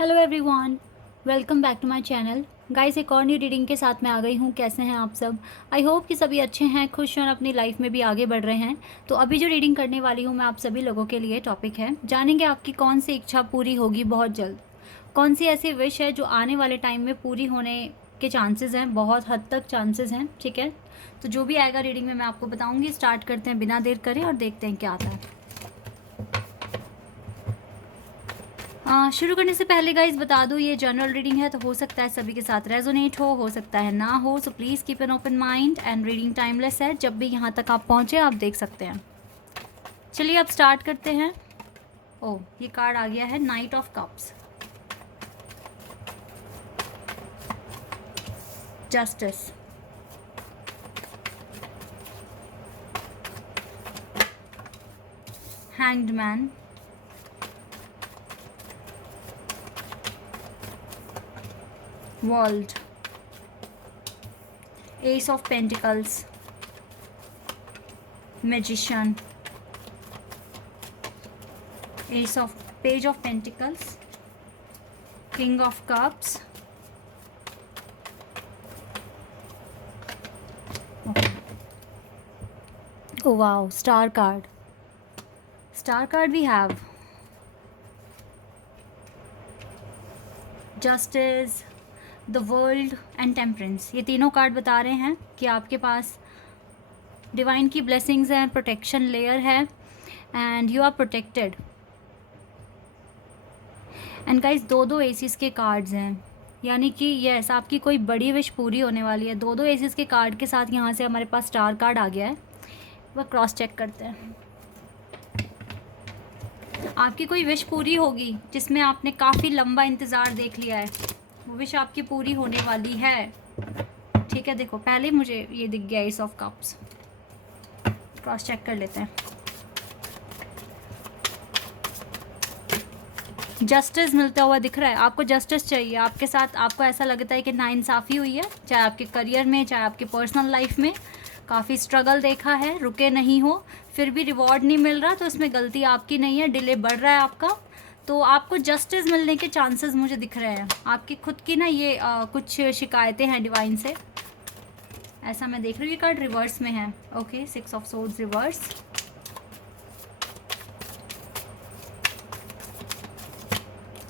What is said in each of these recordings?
Hello everyone, welcome back to my channel. Guys, एक और new reading के साथ मैं आ गई हूँ। कैसे हैं आप सब? आई होप कि सभी अच्छे हैं, खुश हैं और अपनी लाइफ में भी आगे बढ़ रहे हैं। तो अभी जो रीडिंग करने वाली हूँ मैं आप सभी लोगों के लिए, टॉपिक है जानेंगे आपकी कौन सी इच्छा पूरी होगी बहुत जल्द। कौन सी ऐसी विश है जो आने वाले टाइम में पूरी होने के चांसेस हैं, बहुत हद तक चांसेस हैं। ठीक है, तो जो भी आएगा रीडिंग में मैं आपको बताऊँगी। स्टार्ट करते हैं बिना देर करे और देखते हैं क्या आता है। शुरू करने से पहले गाइज बता दूँ, ये जनरल रीडिंग है तो हो सकता है सभी के साथ रेजोनेट हो सकता है ना हो। So please keep an open mind and reading timeless है। जब भी यहाँ तक आप पहुँचे आप देख सकते हैं। चलिए अब स्टार्ट करते हैं। ओह, ये कार्ड आ गया है knight of cups, justice, hanged man, world, ace of pentacles, magician, ace of page of pentacles, king of cups, oh wow, star card, star card we have justice, the world and temperance. ये तीनों card बता रहे हैं कि आपके पास divine की blessings हैं, प्रोटेक्शन लेयर है and you are protected. And guys, दो दो एसिस के कार्ड्स हैं, यानी कि यस, आपकी कोई बड़ी विश पूरी होने वाली है। दो दो एसिस के कार्ड के साथ यहाँ से हमारे पास स्टार कार्ड आ गया है। वह क्रॉस चेक करते हैं। आपकी कोई विश पूरी होगी जिसमें आपने काफ़ी लंबा इंतज़ार देख लिया है, वो विश आपकी पूरी होने वाली है। ठीक है, देखो पहले मुझे ये दिख गया ace of cups. Cross check कर लेते हैं। जस्टिस मिलता हुआ दिख रहा है। आपको जस्टिस चाहिए, आपके साथ आपको ऐसा लगता है कि नाइंसाफ़ी हुई है, चाहे आपके करियर में चाहे आपके पर्सनल लाइफ में। काफ़ी स्ट्रगल देखा है, रुके नहीं हो, फिर भी रिवॉर्ड नहीं मिल रहा, तो इसमें गलती आपकी नहीं है, डिले बढ़ रहा है आपका। तो आपको जस्टिस मिलने के चांसेस मुझे दिख रहे हैं। आपकी खुद की ना ये कुछ शिकायतें हैं डिवाइन से, ऐसा मैं देख रही हूँ। ये कार्ड रिवर्स में है। Okay, 6 of swords reverse,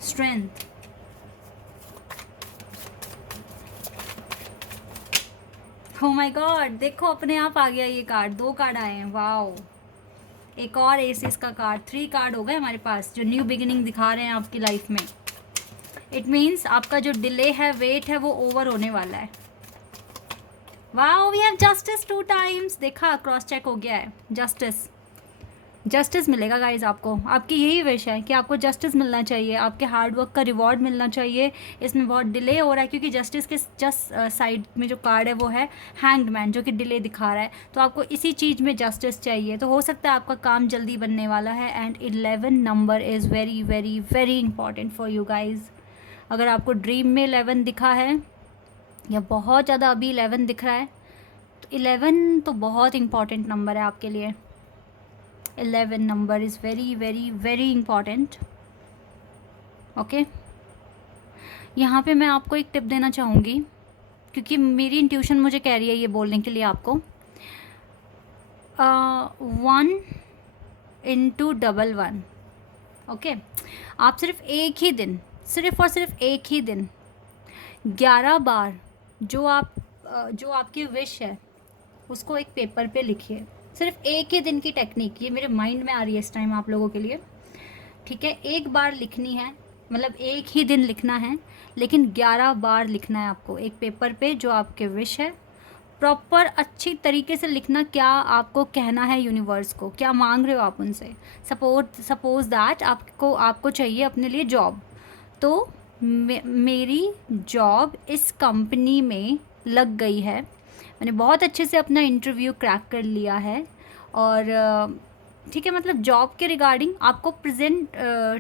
strength, oh my God, देखो अपने आप आ गया ये कार्ड। दो कार्ड आए हैं, वाओ। एक और एसिस का कार्ड, 3 कार्ड हो गए हमारे पास जो न्यू बिगिनिंग दिखा रहे हैं आपकी लाइफ में। इट मीन्स आपका जो डिले है, वेट है, वो ओवर होने वाला है। Wow, we have justice 2 times. देखा, क्रॉस चेक हो गया है। जस्टिस, जस्टिस मिलेगा गाइज आपको। आपकी यही विश है कि आपको जस्टिस मिलना चाहिए, आपके हार्डवर्क का रिवॉर्ड मिलना चाहिए। इसमें बहुत डिले हो रहा है क्योंकि जस्टिस के जस्ट साइड में जो कार्ड है वो है हैंग्ड मैन, जो कि डिले दिखा रहा है। तो आपको इसी चीज़ में जस्टिस चाहिए, तो हो सकता है आपका काम जल्दी बनने वाला है। And 11 number is very very very important for you guys. अगर आपको ड्रीम में 11 दिखा है या बहुत ज़्यादा अभी 11 दिख रहा है, तो 11 तो बहुत इंपॉर्टेंट नंबर है आपके लिए। 11 number is very very very important. Okay, यहाँ पे मैं आपको एक टिप देना चाहूँगी क्योंकि मेरी इंट्यूशन मुझे कह रही है ये बोलने के लिए आपको। 1 into 11। ओके, आप सिर्फ एक ही दिन, सिर्फ और सिर्फ एक ही दिन 11 बार जो आपकी विश है उसको एक पेपर पे लिखिए। सिर्फ एक ही दिन की टेक्निक, ये मेरे माइंड में आ रही है इस टाइम आप लोगों के लिए। ठीक है, एक बार लिखनी है, मतलब एक ही दिन लिखना है, लेकिन 11 बार लिखना है आपको एक पेपर पे जो आपके विश है। प्रॉपर अच्छी तरीके से लिखना, क्या आपको कहना है यूनिवर्स को, क्या मांग रहे हो आप उनसे। सपोज दैट आपको चाहिए अपने लिए जॉब, तो मेरी जॉब इस कंपनी में लग गई है, मैंने बहुत अच्छे से अपना इंटरव्यू क्रैक कर लिया है। और ठीक है, मतलब जॉब के रिगार्डिंग आपको प्रेजेंट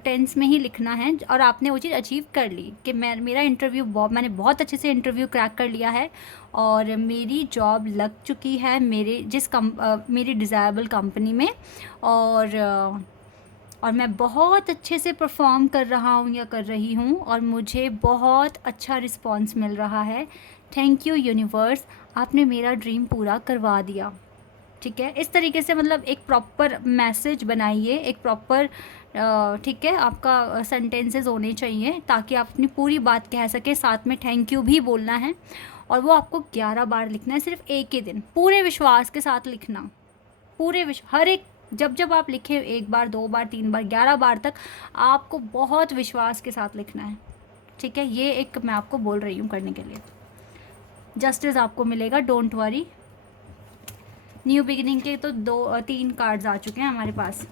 टेंस में ही लिखना है और आपने वो चीज़ अचीव कर ली कि मैंने बहुत अच्छे से इंटरव्यू क्रैक कर लिया है और मेरी जॉब लग चुकी है मेरी डिज़ायरेबल कंपनी में। और और मैं बहुत अच्छे से परफॉर्म कर रहा हूँ या कर रही हूँ और मुझे बहुत अच्छा रिस्पॉन्स मिल रहा है। थैंक यू यूनिवर्स, आपने मेरा ड्रीम पूरा करवा दिया। ठीक है, इस तरीके से मतलब एक प्रॉपर मैसेज बनाइए, एक प्रॉपर ठीक है आपका सेंटेंसेस होने चाहिए ताकि आप अपनी पूरी बात कह सकें। साथ में थैंक यू भी बोलना है और वो आपको 11 बार लिखना है, सिर्फ एक ही दिन, पूरे विश्वास के साथ लिखना। हर एक जब आप लिखें, एक बार, 2 बार, 3 बार, 11 बार तक आपको बहुत विश्वास के साथ लिखना है। ठीक है, ये एक मैं आपको बोल रही हूँ करने के लिए। जस्टिस आपको मिलेगा, डोंट वरी। न्यू बिगिनिंग के तो 3 कार्ड्स आ चुके हैं हमारे पास।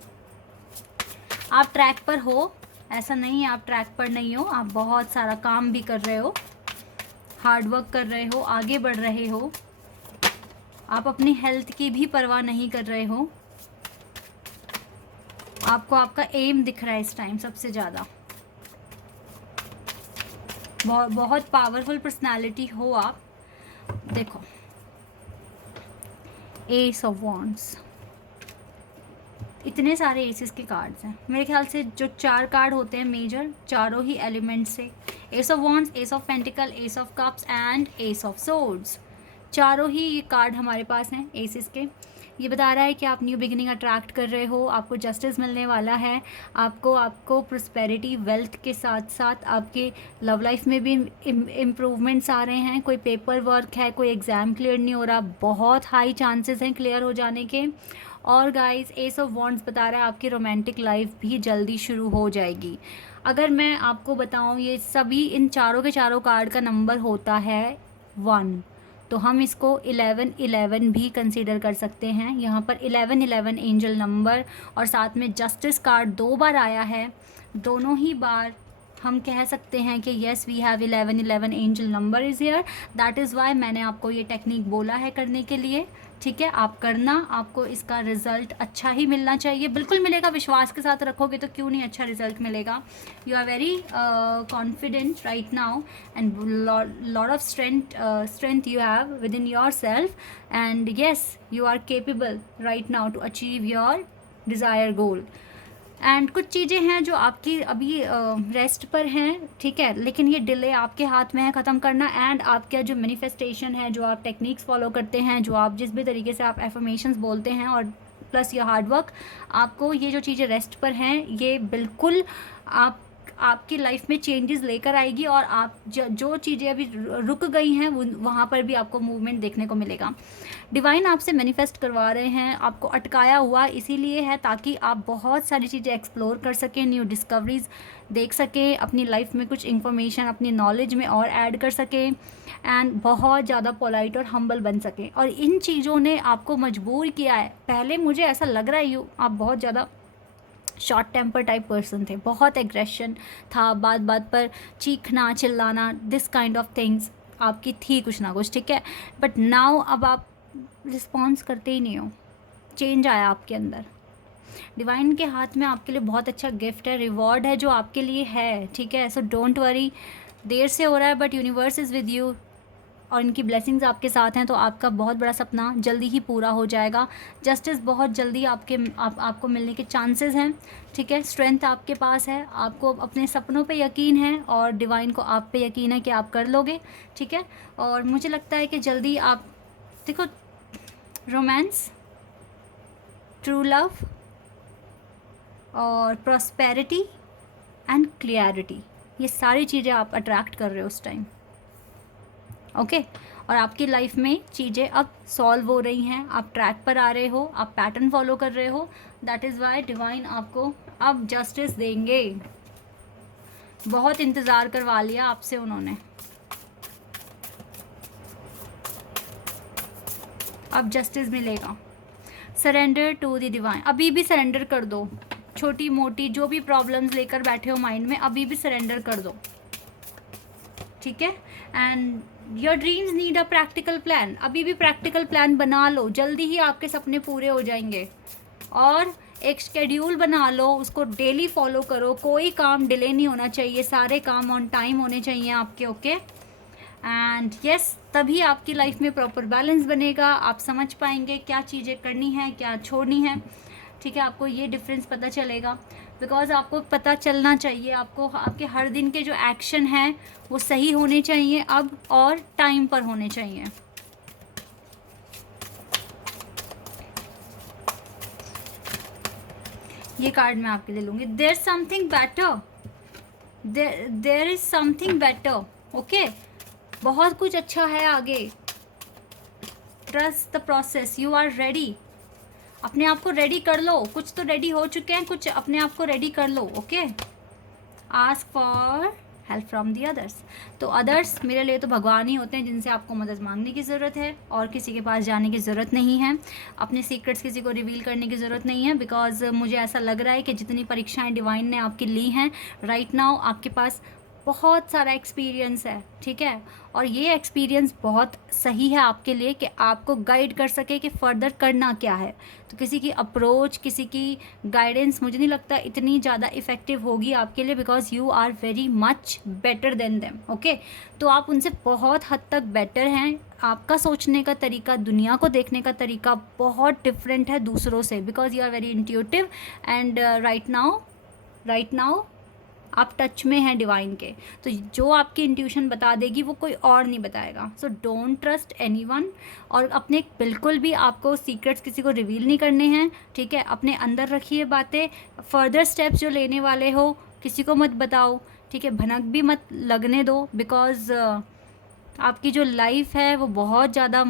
आप ट्रैक पर हो, ऐसा नहीं है आप ट्रैक पर नहीं हो, आप बहुत सारा काम भी कर रहे हो, हार्ड वर्क कर रहे हो, आगे बढ़ रहे हो, आप अपनी हेल्थ की भी परवाह नहीं कर रहे हो। आपको आपका एम दिख रहा है इस टाइम सबसे ज़्यादा। बहुत पावरफुल पर्सनालिटी हो आप। देखो, एस ऑफ वॉन्ड्स, इतने सारे एसेस के कार्ड्स हैं। मेरे ख्याल से जो 4 कार्ड होते हैं मेजर, चारों ही एलिमेंट्स से, S of wands, S of pentacle, S of cups and S of swords, चारों ही ये कार्ड हमारे पास हैं एसेस के। ये बता रहा है कि आप न्यू बिगिनिंग अट्रैक्ट कर रहे हो, आपको जस्टिस मिलने वाला है, आपको प्रोस्पेरिटी, वेल्थ के साथ साथ आपके लव लाइफ में भी इम्प्रूवमेंट्स आ रहे हैं। कोई पेपर वर्क है, कोई एग्ज़ाम क्लियर नहीं हो रहा, बहुत हाई चांसेस हैं क्लियर हो जाने के। और गाइस, एस ऑफ वॉन्ड्स बता रहा है आपकी रोमांटिक लाइफ भी जल्दी शुरू हो जाएगी। अगर मैं आपको बताऊं, ये सभी इन चारों के चारों कार्ड का नंबर होता है 1, तो हम इसको 11-11 भी कंसीडर कर सकते हैं। यहाँ पर 11-11 एंजल नंबर और साथ में जस्टिस कार्ड 2 बार आया है। दोनों ही बार हम कह सकते हैं कि yes, we have 11-11 angel number is here. That is why मैंने आपको ये टेक्निक बोला है करने के लिए। ठीक है, आप करना, आपको इसका रिज़ल्ट अच्छा ही मिलना चाहिए, बिल्कुल मिलेगा। विश्वास के साथ रखोगे तो क्यों नहीं अच्छा रिज़ल्ट मिलेगा। You are very confident right now and lot of strength you have within yourself, and yes, you are capable right now to achieve your desired goal. And कुछ चीज़ें हैं जो आपकी अभी रेस्ट पर हैं, ठीक है, लेकिन ये डिले आपके हाथ में है ख़त्म करना। एंड आपका जो मैनिफेस्टेशन है, जो आप टेक्निक्स फॉलो करते हैं, जो आप जिस भी तरीके से आप एफर्मेशंस बोलते हैं और प्लस योर हार्ड वर्क, आपको ये जो चीज़ें रेस्ट पर हैं ये बिल्कुल आपकी लाइफ में चेंजेस लेकर आएगी। और आप जो चीज़ें अभी रुक गई हैं वहाँ पर भी आपको मूवमेंट देखने को मिलेगा। डिवाइन आपसे मैनिफेस्ट करवा रहे हैं, आपको अटकाया हुआ इसीलिए है ताकि आप बहुत सारी चीज़ें एक्सप्लोर कर सकें, न्यू डिस्कवरीज देख सकें, अपनी लाइफ में कुछ इंफॉर्मेशन अपनी नॉलेज में और ऐड कर सकें एंड बहुत ज़्यादा पोलाइट और हम्बल बन सकें। और इन चीज़ों ने आपको मजबूर किया है। पहले मुझे ऐसा लग रहा है आप बहुत ज़्यादा शॉर्ट टेम्पर टाइप पर्सन थे, बहुत एग्रेशन था, बात बात पर चीखना चिल्लाना, दिस काइंड ऑफ थिंग्स आपकी थी कुछ ना कुछ, ठीक है। बट नाउ अब आप रिस्पॉन्स करते ही नहीं हो, चेंज आया आपके अंदर। डिवाइन के हाथ में आपके लिए बहुत अच्छा गिफ्ट है, रिवॉर्ड है जो आपके लिए है, ठीक है। सो डोंट वरी, देर से हो रहा है but universe is with you और इनकी ब्लेसिंग्स आपके साथ हैं, तो आपका बहुत बड़ा सपना जल्दी ही पूरा हो जाएगा। जस्टिस बहुत जल्दी आपको मिलने के चांसेस हैं, ठीक है। स्ट्रेंथ आपके पास है, आपको अपने सपनों पे यकीन है और डिवाइन को आप पे यकीन है कि आप कर लोगे, ठीक है। और मुझे लगता है कि जल्दी आप देखो, रोमांस, ट्रू लव और प्रॉस्पेरिटी एंड क्लियरिटी, ये सारी चीज़ें आप अट्रैक्ट कर रहे हो उस टाइम, ओके। और आपकी लाइफ में चीज़ें अब सॉल्व हो रही हैं, आप ट्रैक पर आ रहे हो, आप पैटर्न फॉलो कर रहे हो। दैट इज़ वाई डिवाइन आपको अब जस्टिस देंगे। बहुत इंतज़ार करवा लिया आपसे उन्होंने, अब जस्टिस मिलेगा। सरेंडर टू द डिवाइन, अभी भी सरेंडर कर दो। छोटी मोटी जो भी प्रॉब्लम्स लेकर बैठे हो माइंड में, अभी भी सरेंडर कर दो, ठीक है। And your dreams need a practical plan, अभी भी प्रैक्टिकल प्लान बना लो, जल्दी ही आपके सपने पूरे हो जाएंगे। और एक शेड्यूल बना लो, उसको डेली फॉलो करो, कोई काम डिले नहीं होना चाहिए, सारे काम ऑन टाइम होने चाहिए आपके, ओके। एंड यस, तभी आपकी लाइफ में प्रॉपर बैलेंस बनेगा, आप समझ पाएंगे क्या चीज़ें करनी है क्या छोड़नी है, ठीक है। आपको ये डिफरेंस पता चलेगा। बिकॉज आपको पता चलना चाहिए, आपको आपके हर दिन के जो एक्शन हैं वो सही होने चाहिए अब, और टाइम पर होने चाहिए। ये कार्ड मैं आपके लिए लूँगी। There something better, there is something better. Okay, बहुत कुछ अच्छा है आगे। Trust the process, you are ready. अपने आप को रेडी कर लो, कुछ तो रेडी हो चुके हैं, कुछ अपने आप को रेडी कर लो। Okay, ask for help from the others. तो अदर्स मेरे लिए तो भगवान ही होते हैं जिनसे आपको मदद मांगने की ज़रूरत है, और किसी के पास जाने की ज़रूरत नहीं है। अपने सीक्रेट्स किसी को रिवील करने की ज़रूरत नहीं है, बिकॉज मुझे ऐसा लग रहा है कि जितनी परीक्षाएं डिवाइन ने आपकी ली हैं राइट नाउ, आपके पास बहुत सारा एक्सपीरियंस है, ठीक है। और ये एक्सपीरियंस बहुत सही है आपके लिए कि आपको गाइड कर सके कि फ़र्दर करना क्या है। तो किसी की अप्रोच, किसी की गाइडेंस मुझे नहीं लगता इतनी ज़्यादा इफ़ेक्टिव होगी आपके लिए, because you are very much better than them. Okay, तो आप उनसे बहुत हद तक बेटर हैं। आपका सोचने का तरीका, दुनिया को देखने का तरीका बहुत डिफरेंट है दूसरों से, because you are very intuitive and right now आप टच में हैं डिवाइन के। तो जो आपकी इंट्यूशन बता देगी वो कोई और नहीं बताएगा। सो डोंट ट्रस्ट एनीवन, और अपने बिल्कुल भी आपको सीक्रेट्स किसी को रिवील नहीं करने हैं, ठीक है। अपने अंदर रखिए बातें, फर्दर स्टेप्स जो लेने वाले हो किसी को मत बताओ, ठीक है। भनक भी मत लगने दो, बिकॉज आपकी जो लाइफ है वो बहुत ज़्यादा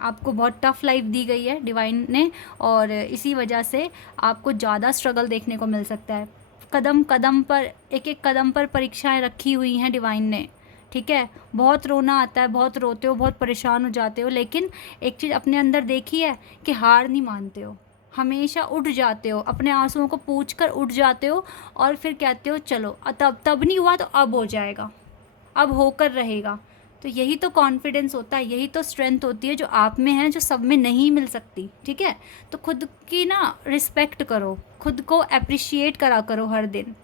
आपको बहुत टफ़ लाइफ दी गई है डिवाइन ने, और इसी वजह से आपको ज़्यादा स्ट्रगल देखने को मिल सकता है। कदम कदम पर, एक एक कदम पर परीक्षाएं रखी हुई हैं डिवाइन ने, ठीक है। बहुत रोना आता है, बहुत रोते हो, बहुत परेशान हो जाते हो, लेकिन एक चीज़ अपने अंदर देखी है कि हार नहीं मानते हो, हमेशा उठ जाते हो, अपने आंसुओं को पूछ कर उठ जाते हो, और फिर कहते हो चलो तब नहीं हुआ तो अब हो जाएगा, अब होकर रहेगा। तो यही तो कॉन्फिडेंस होता है, यही तो स्ट्रेंथ होती है जो आप में है, जो सब में नहीं मिल सकती, ठीक है। तो खुद की ना रिस्पेक्ट करो, खुद को अप्रिशिएट करा करो हर दिन।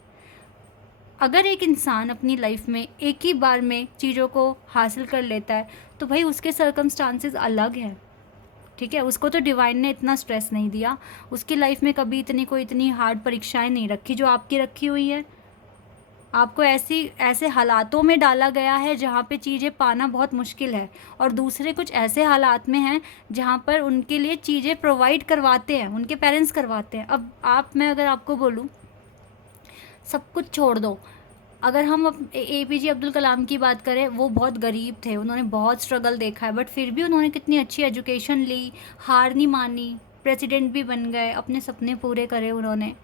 अगर एक इंसान अपनी लाइफ में एक ही बार में चीज़ों को हासिल कर लेता है तो भाई उसके सर्कमस्टांसेस अलग हैं, ठीक है। उसको तो डिवाइन ने इतना स्ट्रेस नहीं दिया, उसकी लाइफ में कभी इतनी हार्ड परीक्षाएं नहीं रखी जो आपकी रखी हुई है। आपको ऐसे हालातों में डाला गया है जहाँ पे चीज़ें पाना बहुत मुश्किल है, और दूसरे कुछ ऐसे हालात में हैं जहाँ पर उनके लिए चीज़ें प्रोवाइड करवाते हैं, उनके पेरेंट्स करवाते हैं। अब मैं अगर आपको बोलूँ सब कुछ छोड़ दो, अगर हम APJ अब्दुल कलाम की बात करें, वो बहुत गरीब थे, उन्होंने बहुत स्ट्रगल देखा है, बट फिर भी उन्होंने कितनी अच्छी एजुकेशन ली, हार नहीं मानी, प्रेसिडेंट भी बन गए, अपने सपने पूरे करे उन्होंने,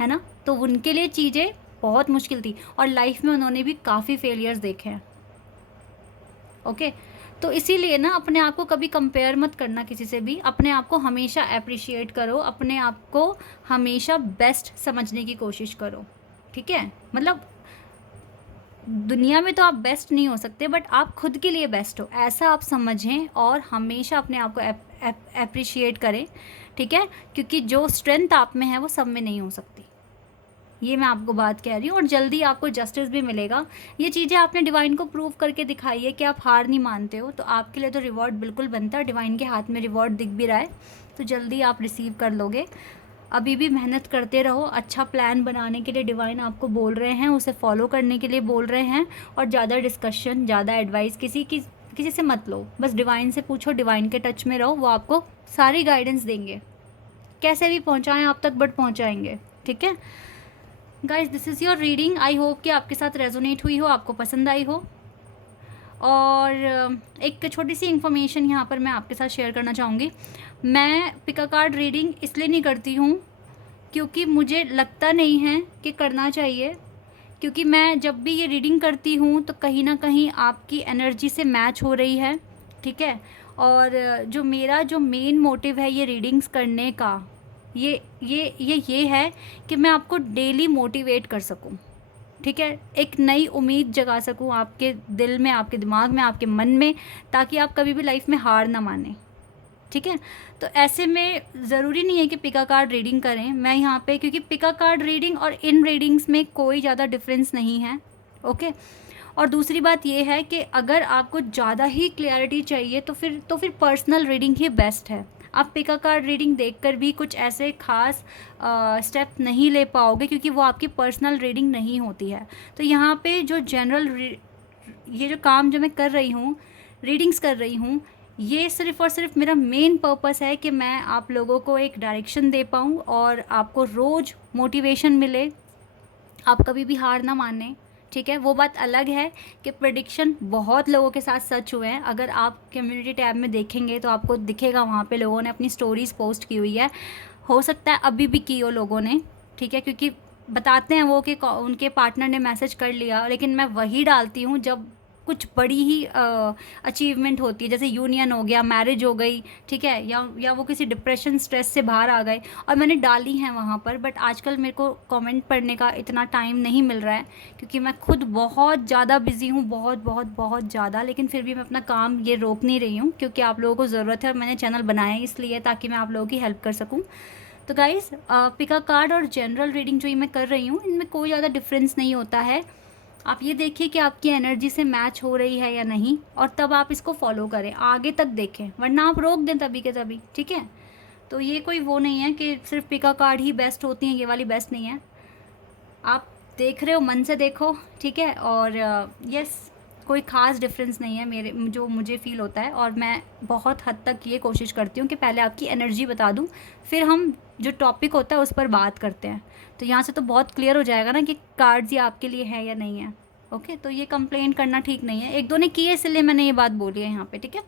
है ना। तो उनके लिए चीज़ें बहुत मुश्किल थी, और लाइफ में उन्होंने भी काफ़ी फेलियर्स देखे हैं। ओके, तो इसीलिए ना अपने आप को कभी कंपेयर मत करना किसी से भी, अपने आप को हमेशा अप्रिशिएट करो, अपने आप को हमेशा बेस्ट समझने की कोशिश करो, ठीक है। मतलब दुनिया में तो आप बेस्ट नहीं हो सकते, बट आप खुद के लिए बेस्ट हो, ऐसा आप समझें, और हमेशा अपने आप को अप्रिशिएट करें, ठीक है। क्योंकि जो स्ट्रेंथ आप में है वो सब में नहीं हो सकती, ये मैं आपको बात कह रही हूँ, और जल्दी आपको जस्टिस भी मिलेगा। ये चीज़ें आपने डिवाइन को प्रूव करके दिखाई है कि आप हार नहीं मानते हो, तो आपके लिए तो रिवॉर्ड बिल्कुल बनता है, डिवाइन के हाथ में रिवॉर्ड दिख भी रहा है, तो जल्दी आप रिसीव कर लोगे। अभी भी मेहनत करते रहो, अच्छा प्लान बनाने के लिए डिवाइन आपको बोल रहे हैं, उसे फॉलो करने के लिए बोल रहे हैं, और ज़्यादा डिस्कशन, ज़्यादा एडवाइस किसी से मत लो, बस डिवाइन से पूछो, डिवाइन के टच में रहो, वो आपको सारी गाइडेंस देंगे, कैसे भी पहुँचाएँ आप तक, बट पहुँचाएँगे, ठीक है। Guys, this is your reading, I hope कि आपके साथ रेजोनेट हुई हो, आपको पसंद आई हो। और एक छोटी सी इन्फॉर्मेशन यहाँ पर मैं आपके साथ शेयर करना चाहूँगी। मैं पिक अ कार्ड रीडिंग इसलिए नहीं करती हूँ क्योंकि मुझे लगता नहीं है कि करना चाहिए, क्योंकि मैं जब भी ये रीडिंग करती हूँ तो कहीं ना कहीं आपकी एनर्जी से मैच हो रही है, ठीक है। और जो मेरा जो मेन मोटिव है ये रीडिंग्स करने का, ये है कि मैं आपको डेली मोटिवेट कर सकूं, ठीक है। एक नई उम्मीद जगा सकूं आपके दिल में, आपके दिमाग में, आपके मन में, ताकि आप कभी भी लाइफ में हार ना माने, ठीक है। तो ऐसे में ज़रूरी नहीं है कि पिक अ कार्ड रीडिंग करें मैं यहाँ पे, क्योंकि पिक अ कार्ड रीडिंग और इन रीडिंग्स में कोई ज़्यादा डिफरेंस नहीं है, ओके। और दूसरी बात ये है कि अगर आपको ज़्यादा ही क्लैरिटी चाहिए तो फिर पर्सनल रीडिंग ही बेस्ट है। आप पिक अ कार्ड रीडिंग देखकर भी कुछ ऐसे खास स्टेप नहीं ले पाओगे, क्योंकि वो आपकी पर्सनल रीडिंग नहीं होती है। तो यहाँ पे जो ये जो काम जो मैं कर रही हूँ, रीडिंग्स कर रही हूँ, ये सिर्फ़ और सिर्फ मेरा मेन पर्पस है कि मैं आप लोगों को एक डायरेक्शन दे पाऊँ और आपको रोज़ मोटिवेशन मिले, आप कभी भी हार ना माने, ठीक है। वो बात अलग है कि प्रेडिक्शन बहुत लोगों के साथ सच हुए हैं। अगर आप कम्युनिटी टैब में देखेंगे तो आपको दिखेगा, वहाँ पे लोगों ने अपनी स्टोरीज़ पोस्ट की हुई है। हो सकता है अभी भी की हो लोगों ने, ठीक है, क्योंकि बताते हैं वो कि उनके पार्टनर ने मैसेज कर लिया, लेकिन मैं वही डालती हूँ जब कुछ बड़ी ही अचीवमेंट होती है, जैसे यूनियन हो गया, मैरिज हो गई, ठीक है, या वो किसी डिप्रेशन स्ट्रेस से बाहर आ गए, और मैंने डाली हैं वहाँ पर। बट आजकल मेरे को कमेंट पढ़ने का इतना टाइम नहीं मिल रहा है, क्योंकि मैं खुद बहुत ज़्यादा बिज़ी हूँ, बहुत बहुत बहुत ज़्यादा। लेकिन फिर भी मैं अपना काम ये रोक नहीं रही हूँ, क्योंकि आप लोगों को ज़रूरत है, और मैंने चैनल बनाया है इसलिए ताकि मैं आप लोगों की हेल्प कर सकूँ। तो गाइज़, पिक अ कार्ड और जनरल रीडिंग जो ये मैं कर रही हूँ, इनमें कोई ज़्यादा डिफरेंस नहीं होता है। आप ये देखिए कि आपकी एनर्जी से मैच हो रही है या नहीं, और तब आप इसको फॉलो करें, आगे तक देखें, वरना आप रोक दें तभी के तभी, ठीक है। तो ये कोई वो नहीं है कि सिर्फ पिक अ कार्ड ही बेस्ट होती हैं, ये वाली बेस्ट नहीं है। आप देख रहे हो, मन से देखो, ठीक है। और यस, कोई ख़ास डिफरेंस नहीं है मेरे जो मुझे फ़ील होता है, और मैं बहुत हद तक ये कोशिश करती हूँ कि पहले आपकी एनर्जी बता दूँ, फिर हम जो टॉपिक होता है उस पर बात करते हैं। तो यहाँ से तो बहुत क्लियर हो जाएगा ना कि कार्ड्स ये आपके लिए है या नहीं है। ओके, तो ये कंप्लेन करना ठीक नहीं है, एक दो ने की है इसलिए मैंने ये बात बोली है यहाँ पे, ठीक है।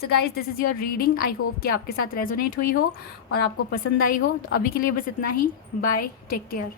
So guys, this is your reading. I hope कि आपके साथ रेजोनेट हुई हो और आपको पसंद आई हो। तो अभी के लिए बस इतना ही। Bye, take care.